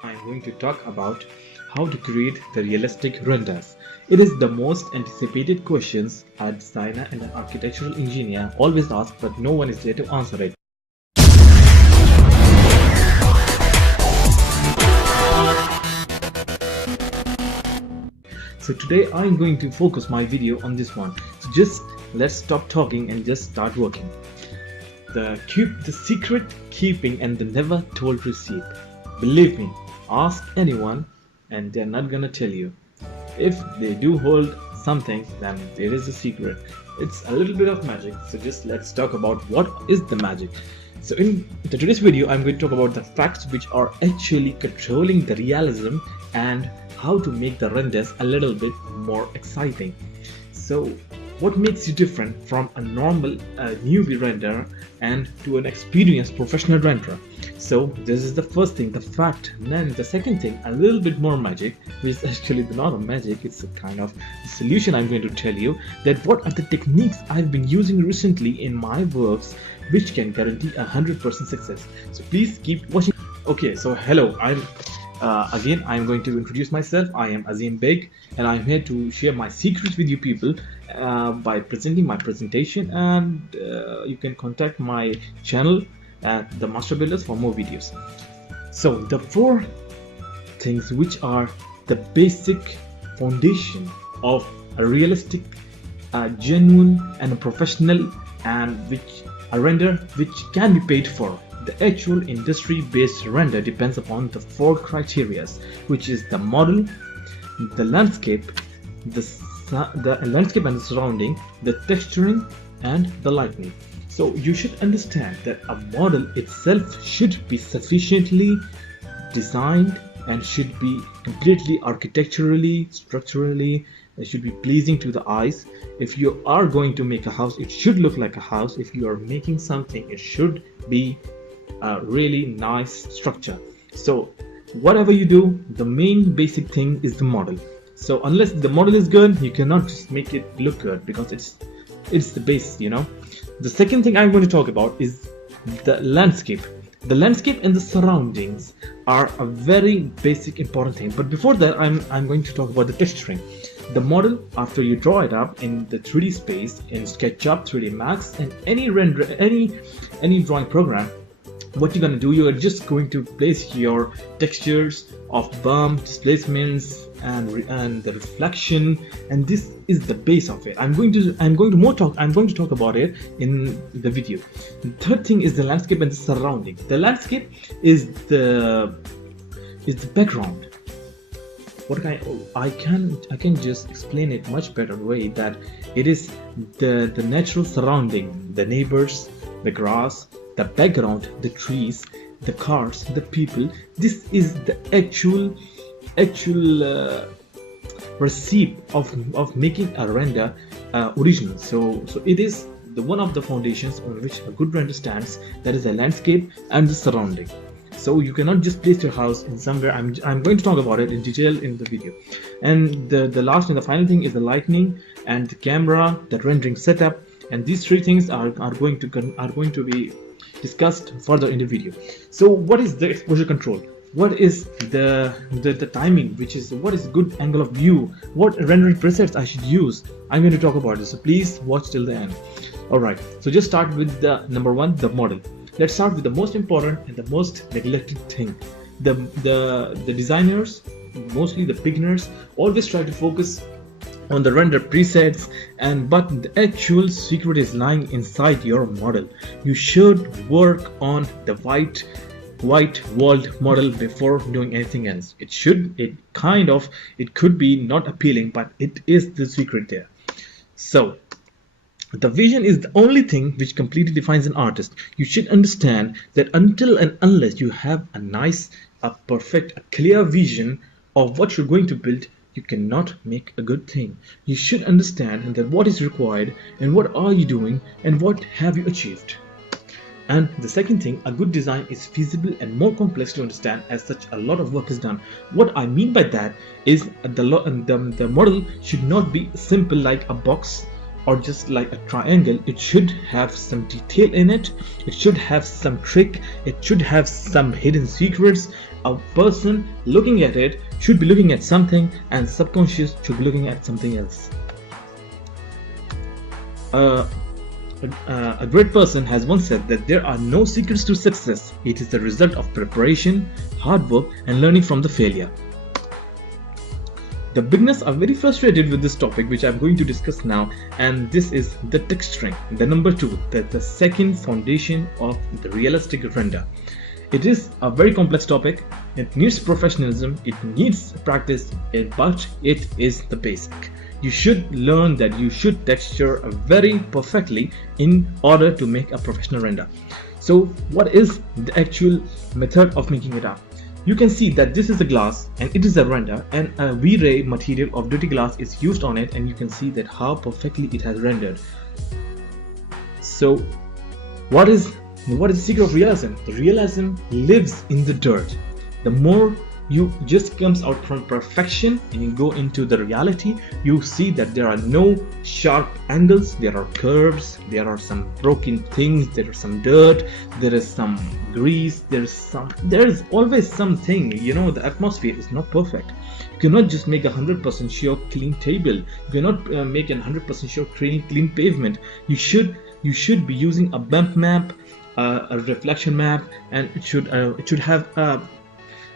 I'm going to talk about how to create the realistic renders. It is the most anticipated questions a designer and an architectural engineer always ask, but no one is there to answer it. So today I'm going to focus my video on this one. So just let's stop talking and just start working. The secret keeping and the never told receipt. Believe me, ask anyone and they're not gonna tell you. If they do hold something, then there is a secret. It's a little bit of magic. So just let's talk about what is the magic. So in today's video, I'm going to talk about the facts which are actually controlling the realism and how to make the renders a little bit more exciting. So what makes you different from a normal newbie renderer and to an experienced professional renderer? So this is the first thing, the fact. And then the second thing, a little bit more magic, which is actually not a magic, it's a kind of solution. I'm going to tell you that what are the techniques I've been using recently in my works which can guarantee 100% success. So please keep watching. Okay, so hello, I'm going to introduce myself. I am Azim Beg and I'm here to share my secrets with you people by presenting my presentation, and you can contact my channel at the Master Builders for more videos. So the four things which are the basic foundation of a realistic, genuine and a professional and which a render which can be paid for. The actual industry-based render depends upon the four criteria, which is the model, the landscape, the landscape and the surrounding, the texturing, and the lighting. So you should understand that a model itself should be sufficiently designed and should be completely architecturally, structurally, it should be pleasing to the eyes. If you are going to make a house, it should look like a house. If you are making something, it should be a really nice structure. So whatever you do, the main basic thing is the model. So unless the model is good, you cannot just make it look good, because it's the base, you know. The second thing I'm going to talk about is the landscape. The landscape and the surroundings are a very basic important thing. But before that, I'm going to talk about the texturing. The model, after you draw it up in the 3D space in SketchUp, 3D Max, and any render, any drawing program, what you're gonna do, you're just going to place your textures of bump, displacements, and the reflection, and this is the base of it. I'm going to talk about it in the video. The third thing is the landscape and the surrounding. The landscape is the background. I can just explain it much better way, that it is the natural surrounding, the neighbors, the grass, the background, the trees, the cars, the people. This is the actual receipt of making a render original. So it is the one of the foundations on which a good render stands, that is the landscape and the surrounding. So you cannot just place your house in somewhere. I'm going to talk about it in detail in the video. And the last and the final thing is the lighting and the camera, the rendering setup, and these three things are going to be discussed further in the video. So what is the exposure control? What is the timing? What is good angle of view? What rendering presets I should use? I'm going to talk about this, so please watch till the end. Alright, so just start with the number one, the model. Let's start with the most important and the most neglected thing. The designers, mostly the beginners, always try to focus on the render presets, but the actual secret is lying inside your model. You should work on the white walled model before doing anything else. It could be not appealing, but it is the secret there. So the vision is the only thing which completely defines an artist. You should understand that until and unless you have a nice, a perfect, a clear vision of what you're going to build, you cannot make a good thing. You should understand that what is required and what are you doing and what have you achieved. And the second thing, a good design is feasible and more complex to understand, as such a lot of work is done. What I mean by that is the model should not be simple like a box or just like a triangle, it should have some detail in it. It should have some trick. It should have some hidden secrets. A person looking at it should be looking at something, and subconscious should be looking at something else. A great person has once said that there are no secrets to success. It is the result of preparation, hard work, and learning from the failure. The beginners are very frustrated with this topic, which I'm going to discuss now, and this is the texturing, the number 2, the second foundation of the realistic render. It is a very complex topic. It needs professionalism, it needs practice, but it is the basic. You should learn that you should texture very perfectly in order to make a professional render. So what is the actual method of making it up? You can see that this is a glass and it is a render, and a vray material of dirty glass is used on it, and you can see that how perfectly it has rendered. So what is the secret of realism? The realism lives in the dirt. The more you just comes out from perfection and you go into the reality, you see that there are no sharp angles, there are curves, there are some broken things, there is some dirt, there is some grease, there is always something. You know, the atmosphere is not perfect. You cannot just make 100% sure clean table. You cannot make 100% sure clean pavement. You should be using a bump map, a reflection map, and it should have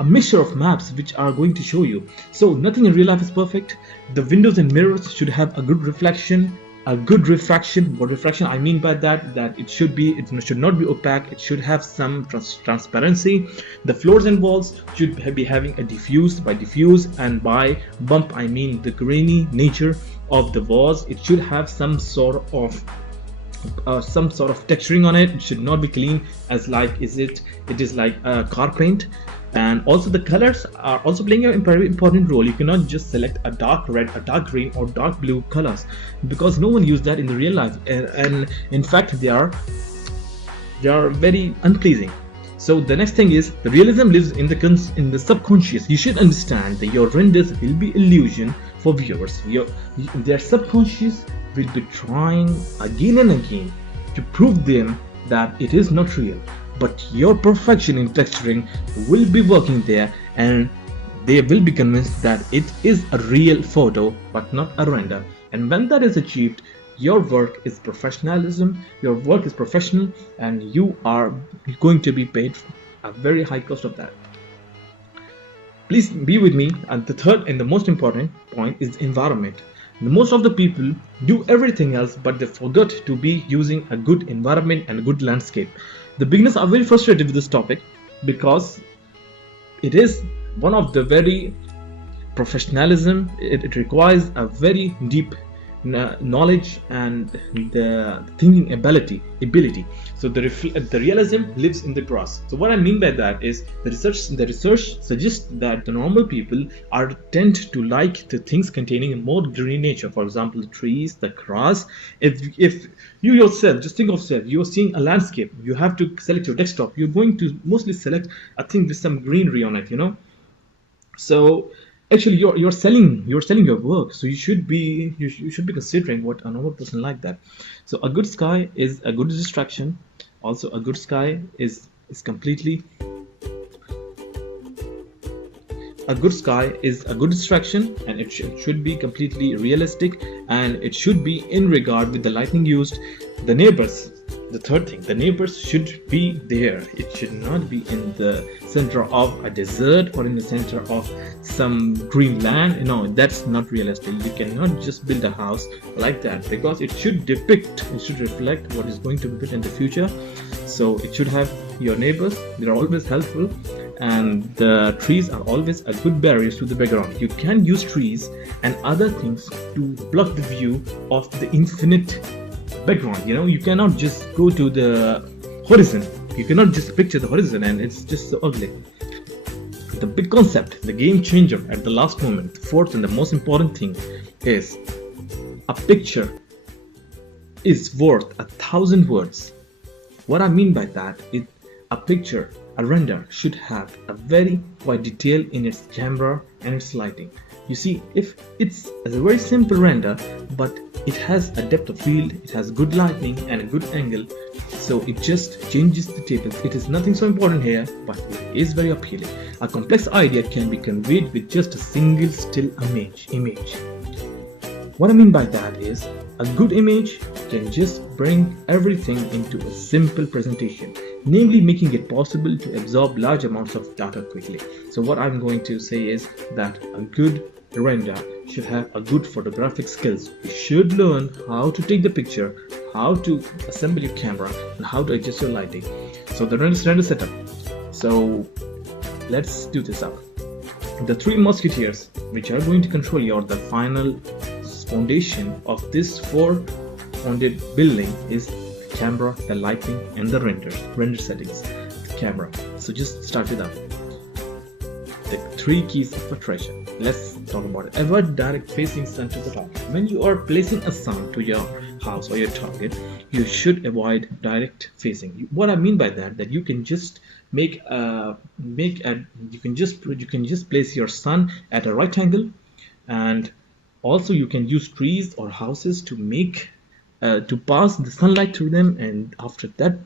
a mixture of maps which are going to show you. So nothing in real life is perfect. The windows and mirrors should have a good reflection, a good refraction. What refraction I mean by that it should not be opaque. It should have some transparency. The floors and walls should be having a diffuse. By diffuse and by bump I mean the grainy nature of the walls. It should have some sort of texturing on it. It should not be clean as like it is like car paint. And also the colors are also playing a very important role. You cannot just select a dark red, a dark green, or dark blue colors, because no one uses that in the real life, and in fact they are very unpleasing. So the next thing is the realism lives in the subconscious. You should understand that your renders will be illusion for viewers. Their subconscious will be trying again and again to prove them that it is not real. But your perfection in texturing will be working there, and they will be convinced that it is a real photo but not a render. And when that is achieved, your work is professionalism, your work is professional, and you are going to be paid a very high cost of that. Please be with me. And the third and the most important point is environment. Most of the people do everything else, but they forgot to be using a good environment and a good landscape. The beginners are very frustrated with this topic because it is one of the very professionalism. It requires a very deep knowledge and the thinking ability. So the realism lives in the grass. So what I mean by that is the research suggests that the normal people tend to like the things containing a more green nature. For example, the trees, the grass. If you yourself just think of yourself, you're seeing a landscape, you have to select your desktop, you're going to mostly select a thing with some greenery on it, you know. So actually you're selling your work, so you should be considering what a normal person like that. So a good sky is a good distraction. Also a good sky is completely a good sky is a good distraction, and it should be completely realistic, and it should be in regard with the lighting used. The neighbors, the third thing, the neighbors should be there. It should not be in the center of a desert or in the center of some green land. No, that's not realistic. You cannot just build a house like that, because it should reflect what is going to be built in the future. So it should have your neighbors. They're always helpful, and the trees are always a good barriers to the background. You can use trees and other things to block the view of the infinite background. You know, you cannot just go to the horizon. You cannot just picture the horizon, and it's just so ugly. The big concept, the game changer at the last moment, the fourth and the most important thing is a picture is worth 1,000 words. What I mean by that is a render should have a very wide detail in its camera and its lighting. You see, if it's a very simple render, but it has a depth of field, it has good lighting and a good angle, so it just changes the tables. It is nothing so important here, but it is very appealing. A complex idea can be conveyed with just a single still image. What I mean by that is, a good image can just bring everything into a simple presentation, namely making it possible to absorb large amounts of data quickly. So what I'm going to say is that a good render should have a good photographic skills. You should learn how to take the picture, how to assemble your camera, and how to adjust your lighting. So the render setup. So let's do this up. The three musketeers which are going to control you, or the final foundation of this four-founded building, is the camera, the lighting, and the render settings. The camera. So just start with that. The three keys of a treasure. Let's talk about it. Avoid direct facing sun to the target. When you are placing a sun to your house or your target, you should avoid direct facing. What I mean by that you can just you can just place your sun at a right angle, and also you can use trees or houses to make to pass the sunlight through them, and after that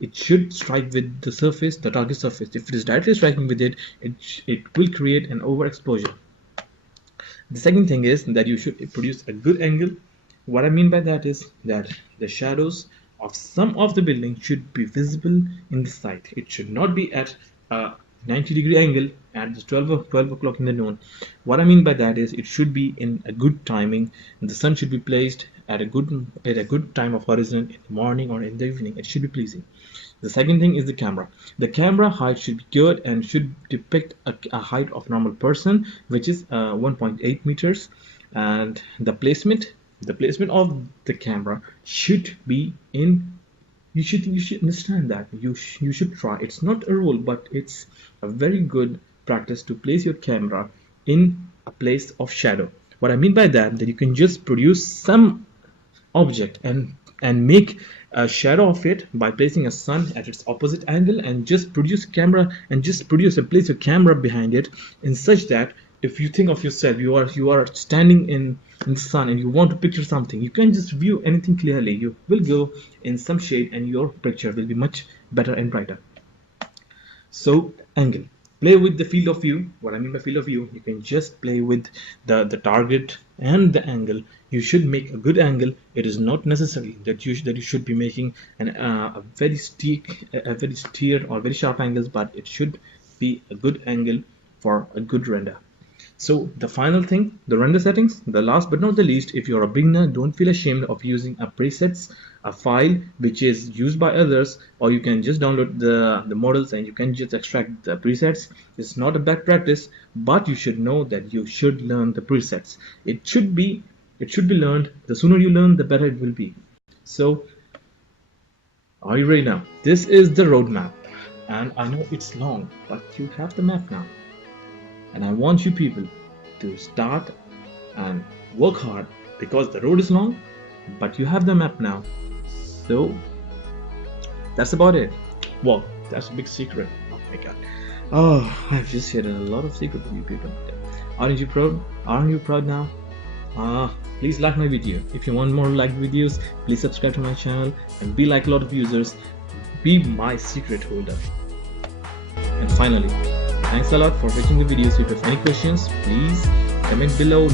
it should strike with the surface, the target surface. If it is directly striking with it, it will create an overexposure. The second thing is that you should produce a good angle. What I mean by that is that the shadows of some of the building should be visible in the sight. It should not be at a 90-degree angle at the 12 o'clock in the noon. What I mean by that is it should be in a good timing, and the sun should be placed at a good time of horizon in the morning or in the evening. It should be pleasing. The second thing is the camera. The camera height should be good and should depict a height of normal person, which is 1.8 meters. And the placement of the camera should be in. You should understand that. You should try. It's not a rule, but it's a very good practice to place your camera in a place of shadow. What I mean by that you can just produce some object and make a shadow of it by placing a sun at its opposite angle, and just produce camera and just place your camera behind it in such that if you think of yourself, you are standing in the sun and you want to picture something, you can just view anything clearly. You will go in some shade and your picture will be much better and brighter. So angle. Play with the field of view. What I mean by field of view, you can just play with the target and the angle. You should make a good angle. It is not necessary that you should be making a very steered or very sharp angles, but it should be a good angle for a good render. So the final thing, the render settings. The last but not the least, if you're a beginner, don't feel ashamed of using a presets, a file which is used by others, or you can just download the models and you can just extract the presets. It's not a bad practice, but you should know that you should learn the presets. It should be learned. The sooner you learn, the better it will be. So are you ready now? This is the roadmap, and I know it's long, but you have the map now. And I want you people to start and work hard, because the road is long, but you have the map now. So that's about it. Well, that's a big secret. Oh my god. Oh, I've just shared a lot of secrets with you people. Aren't you proud? Aren't you proud now? Please like my video. If you want more like videos, please subscribe to my channel and be like a lot of users. Be my secret holder. And finally, thanks a lot for watching the videos. If you have any questions, please comment below.